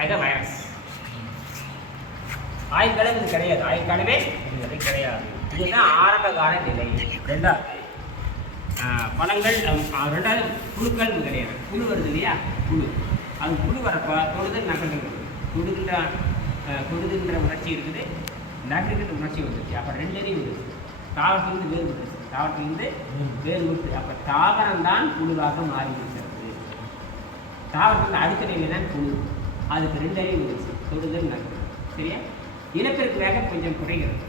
அதுதான் வைரஸ். ஆயுட்காலம் இது கிடையாது, ஆயுட்காலமே இது கிடையாது. இதுதான் ஆரம்ப கால நிலை. ரெண்டாவது பழங்கள், ரெண்டாவது புழுக்கள் கிடையாது. புழு வருது இல்லையா, புழு. அது புழு வரப்போ தொடுதல் நகர்ந்து தொடுதுன்ற உணர்ச்சி இருக்குது, நகர்கின்ற உணர்ச்சி வந்துருச்சு. அப்போ ரெண்டுலேயும் இருக்குது. தாவரத்திலிருந்து வேறுபட்டுருச்சு, தாவரத்திலிருந்து வேறுபட்டு. அப்போ தாவரம் தான் புழுவாக மாறிவிடுகிறது. தாவரத்திலிருந்து அடுத்த நிலை தான் புழு. அதுக்கு ரெண்டையும் வந்துருச்சு, தொடுதல் நகர்வு. சரியா? இனப்பெருக்கு வேகம் கொஞ்சம் குறைகிறது.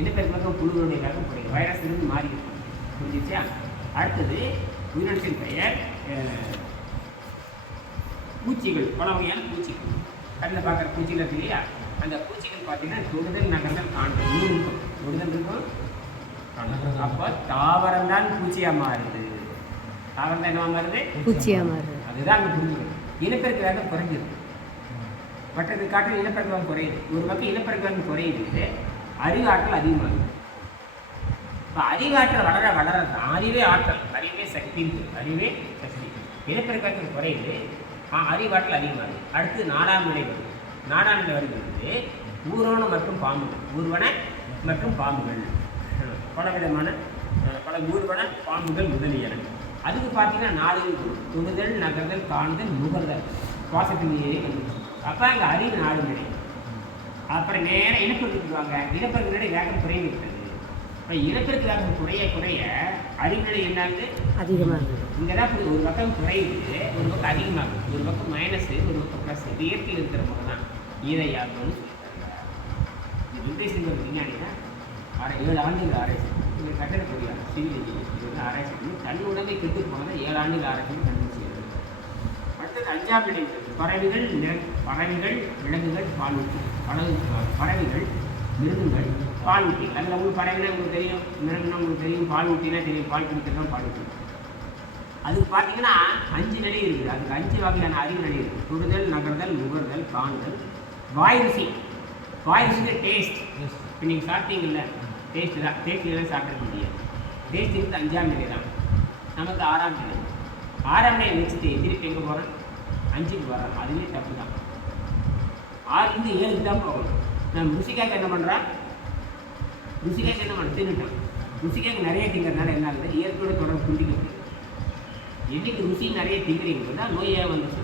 இனப்பெருக்கு வேகம் புழுவுடைய வேகம் குறைகிறது. வைரஸ் இருந்து மாறி இருக்கு. புரிஞ்சிச்சா? அடுத்தது உயிரினத்தின் பெயர் பூச்சிகள். பல வகையான பூச்சிகள். கண்ணில் பார்க்குற பூச்சிகள் இருக்கு இல்லையா, அந்த பூச்சிகள் பார்த்தீங்கன்னா தொடுதல் நகர்தல் காண்தல் இருக்கும். தொடுதல் இருக்கும். அப்போ தாவரம் தான் பூச்சியாக மாறுது. தாவரம் தான் என்னவா மாறுது? பூச்சியாக மாறுது. அதுதான் அங்கே புரிஞ்சுக்கணும். இனப்பெருக்கு வேகம் குறைஞ்சிருக்கு. மற்றது காட்டில் இனப்பெருக்கு வேகம் குறையுது. ஒரு பக்கம் இனப்பெருக்கு வேகம் குறையுது, அறிவாற்றல் அதிகமாகுது. இப்போ அறிவாற்றல் வளர வளர தான் அறிவே ஆற்றல், அறிவே சக்தி இருக்குது. அறிவே சக்தி. இனப்பெருக்கு வேகம் குறையுது, அறிவாற்றல் அதிகமாகுது. அடுத்து 4ஆம் நிலை வருது. 4ஆம் நிலை வருகிறது ஊர்வன மற்றும் பாம்புகள். ஊர்வன மற்றும் பாம்புகள், பல விதமான பல ஊர்வன பாம்புகள் முதலியன. அதுக்கு பார்த்தீங்கன்னா 4 தொடுதல் நகர்தல் காண்தல் நுகர்தல் சுவாசத்திலேயே வந்துச்சு. அப்போ அங்கே அறிவு 4 நிலை. அப்புறம் நேரம் இனப்பெருக்குவாங்க. இனப்பெருக்கு நிலை வேகம் குறைந்து விட்டது. இப்போ இனப்பெருக்கு வேகம் குறைய குறைய அறிவு நிலை என்னாகுது? அதிகமாகுது. இங்கே தான் ஒரு பக்கம் குறையுது, ஒரு பக்கம் அதிகமாகுது. ஒரு பக்கம் மைனஸ், ஒரு பக்கம் ப்ளஸ். இது இயற்கையில் இருக்கிற போது தான் ஈரையாகணும்னு சொல்லிட்டாங்க. இந்த விவேசிங்கிற விஞ்ஞானினா 7 ஆண்டுகள் ஆராய்ச்சி. இந்த கட்டட பொறியாளர் சிவில் இன்ஜினியர் இது வந்து ஆராய்ச்சி பண்ணி தன் உடம்பை கெட்டு போனதை 7 ஆண்டுகள் ஆராய்ச்சி கண்டுபிடிச்சிருக்கிறது. அடுத்தது 5ஆம் நிலை பறவைகள், விலங்குகள், பாலூட்டி. பறவைகள், மிருகங்கள், பாலூட்டி. அதில் உங்களுக்கு பறவைனா உங்களுக்கு தெரியும், மிருகம்னா உங்களுக்கு தெரியும், பாலூட்டினா தெரியும். பால் குடிக்கிறதா பாலூட்டி. அதுக்கு பார்த்தீங்கன்னா 5 நிலை இருக்குது. அதுக்கு 5 வகையான அறிவு நிலை இருக்குது. தொடுதல் நகர்தல் நுகர்தல் காண்தல். வாய் ருசி. வாய் ருசிக்கு டேஸ்ட். இப்போ நீங்கள் சாப்பிட்டீங்கல்ல, டேஸ்ட்டு தான். டேஸ்ட் எல்லாம் சாப்பிட முடியாது. டேஸ்ட் இருக்குது 5ஆம் நிலை தான். நமக்கு 6ஆம் நிலை. 6ஆம் நிலை வச்சுட்டு திருப்பி எங்கே போகிறோம்? 5க்கு வரோம். அதுவே தப்பு தான். 6லேருந்து 7க்கு தான் போகணும். நம்ம ருசிக்காக என்ன பண்ணுறோம்? ருசிக்காக என்ன பண்ண தின்னுட்டோம். ருசிக்காக நிறைய திங்கிறதுனால என்ன ஆகுது? இயற்கையோட தொடர்பு துண்டிக்கப்படுது. என்றைக்கு ருசி நிறைய திங்கிறீங்களோ தான் நோயாக வந்துச்சு.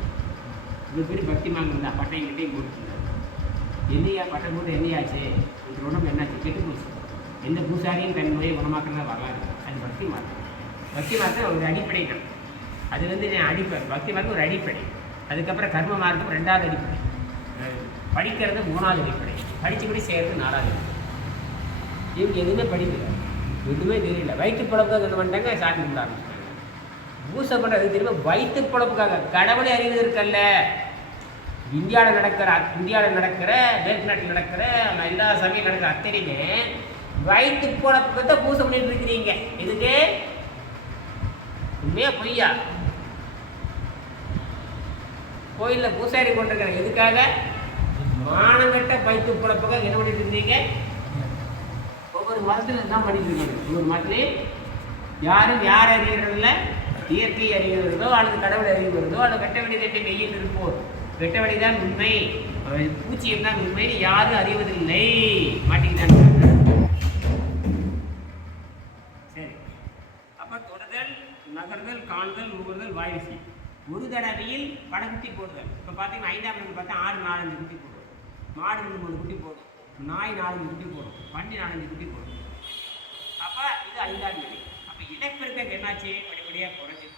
இவ்வளோ பேர் பக்தி மாங்கிருந்தா பட்டையும் கிட்டையும் போட்டுருந்தாங்க. என்னையா பட்டை போட்டு என்னையாச்சு? இந்த உடம்பு என்னாச்சு? கெட்டு போச்சு. எந்த பூசாரியும் தன் நோயை குணமாக்குறதா வரலாறு. அது பக்தி மார்க்கம். பக்தி மார்க்கம் ஒரு அடிப்படை தான். அது வந்து அடிப்படை. பக்தி மார்க்கம் ஒரு அடிப்படை. அதுக்கப்புறம் கர்ம மார்க்கம் 2வது அடிப்படை. படிக்கிறது 3வது அடிப்படை. படித்தபடி செய்கிறது 4வது அடிப்படை. இவங்க எதுவுமே படிக்கல, எதுவுமே தெரியல. வயிற்று பழப்புக்காக என்ன பண்ணிட்டாங்க? சாமி கும்பிட ஆரம்பிச்சிட்டாங்க. பூசை பண்ணுறது திரும்ப வயிற்று பழப்புக்காக. கடவுளை அறிவதற்கல்ல. இந்தியாவில் நடக்கிற மேற்கு நாட்டில் நடக்கிற எல்லா சமயம் நடக்கிற அத்தனையுமே வயிற்று பழப்புக்கு தான் பூசை பண்ணிட்டு இருக்கிறீங்க. இதுக்கு உண்மையா பொய்யா? கோயிலில் பூசாரி கொண்டிருக்கிறேன் எதுக்காக? மானங்கட்ட வயிற்று பழப்புக்காக என்ன பண்ணிட்டு இருந்தீங்க? ஒவ்வொரு மதத்தில் என்ன பண்ணிட்டு இருக்காங்க? ஒவ்வொரு மதத்துலேயும் யார் அறிகிறதில்ல. இயற்கை அறிகிறதோ அல்லது கடவுளை அறிகிறதோ அல்லது வெட்ட வழி தட்டை வெயில் இருப்போர். வெட்ட வழிதான் உண்மை, பூச்சியம் தான் உண்மை, யாரும் அறிவதில்லை. மாட்டிக்கிட்டாங்க. சரி, அப்போ தொடுதல் நகர்தல் காண்தல் நுகர்தல் வாயுசி. ஒரு தடவையில் படக்குட்டி போடுதல். இப்போ பார்த்தீங்கன்னா 5ஆம் நிலை பார்த்தா 6 4 குட்டி போடும். மாடு 3 குட்டி போடும். நாய் 4 குட்டி போடும். பன்றி 4 குட்டி போடும். அப்போ இது 5ஆம் நிலை. அப்போ இனப்பெருக்கம் என்னாச்சு? படிப்படியாக குறைஞ்சிட்டு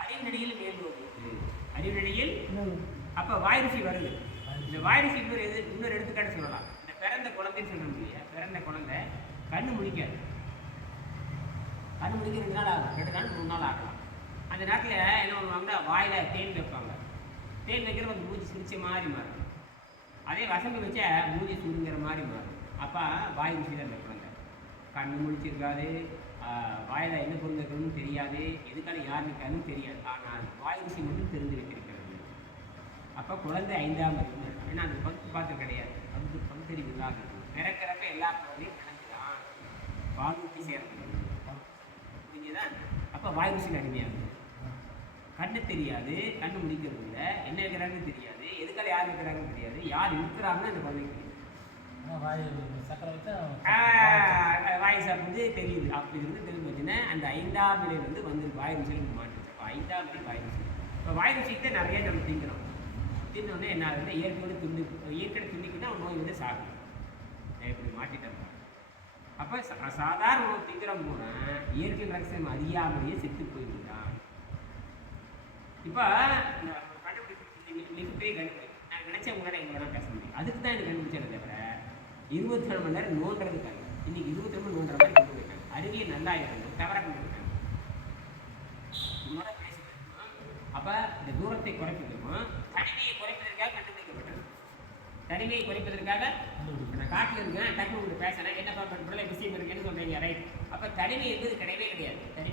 அறிவு நிலையில் மேல் வருது. அறிவு நிலையில் அப்போ வாய்ருசி வருது. இந்த வாய்ருசி இன்னொரு எடுத்துக்காட்டு சொல்லலாம். இந்த பிறந்த குழந்தைன்னு சொல்லணும் இல்லையா? பிறந்த குழந்தை கண்ணு முடிக்காது. கண்ணு முடிக்க 2 நாள் ஆகும், 2 நாள் 3 நாள் ஆகலாம். அந்த நேரத்தில் என்ன பண்ணுவாங்கன்னா வாயில் தேன் வைப்பாங்க. தேன் வைக்கிற ஒரு மூஞ்சி சிரிச்ச மாதிரி மாறும். அதே வசம்பு வச்சா மூஞ்சி சுருங்கிற மாதிரி மாறும். அப்போ வாய் ருசி தான் அந்த குழந்தை. கண்ணு முடிச்சிருக்காது, வாயில் என்ன பொருள் வைக்கணும்னு தெரியாது, எதுக்கான யார் நிற்காதுன்னு தெரியாது. ஆனால் வாய் ருசி மட்டும் தெரிந்து வைத்திருக்கிறது. அப்போ குழந்தை 5ஆம் அறிவு. ஏன்னா அந்த பகுத்து கிடையாது, பகுத்தறிவு இல்லாது. பிறக்கிறப்ப எல்லா குழந்தையும் கணக்குதான், பால் ஊற்றி சேர்க்கணும். புரிஞ்சுதான்? அப்போ வாய் ருசியில் அடிமையாகுது. கண்ணு தெரியாது, கண்ணு முடிக்கிறது இல்லை, என்ன இருக்கிறாங்கன்னு தெரியாது. தெரியாது, எதுக்காக யார் இருக்கிறாங்கன்னு தெரியாது, யார் இருக்கிறாங்கன்னு அந்த குழந்தைக்கு தெரியும். வாய் சாப்பிட்டு தெரியுது. அப்படி இருந்து தெரிஞ்சு பார்த்தீங்கன்னா அந்த 5ஆம் நிலையிலிருந்து வந்து வாய் ருசியில் மாட்டுச்சு. அப்போ 5ஆம் நிலை வாய் ருசி. இப்போ வாய் ருசிக்கு நிறைய நம்ம திங்கிறோம். தின்னோடனே என்ன ஆகுதுன்னா இயற்கையோடு துண்டிக்குன்னா நோய் வந்து சாகும். இப்படி மாட்டிட்டோம். அப்போ சாதாரண உணவு திங்கிறோம் கூட இயற்கை ரகசியம் அறியாமலேயே செத்து போயிருந்தான். இப்போ கண்டுபிடிப்பு மிகப்பெரிய கண்டுபிடிப்பு. நான் நினைச்ச முன்னாடி எங்களோட பேச முடியும். அதுக்கு தான் எனக்கு கண்டுபிடிச்சதை தவிர 24 மணி நேரம் நோண்டுறதுக்காங்க. இன்னைக்கு 24 மணி நோண்டுற மாதிரி கொண்டு போயிருக்காங்க. அறிவியல் நல்லா இருக்கணும், தவறாக கொண்டு போயிருக்காங்க. உங்களோட பேசிக்கிறோம். அப்போ இந்த தூரத்தை குறைப்பதற்கும் தனிமையை குறைப்பதற்காக கண்டுபிடிக்கப்பட்டது. தனிமையை குறைப்பதற்காக நான் காட்டில் இருக்கேன், டக்கு உங்களுக்கு பேசுகிறேன், என்ன பண்ணுறதுல விஷயம் இருக்குன்னு சொல்கிறீங்க, ரைட். அப்போ தனிமை என்பது கிடையவே கிடையாது.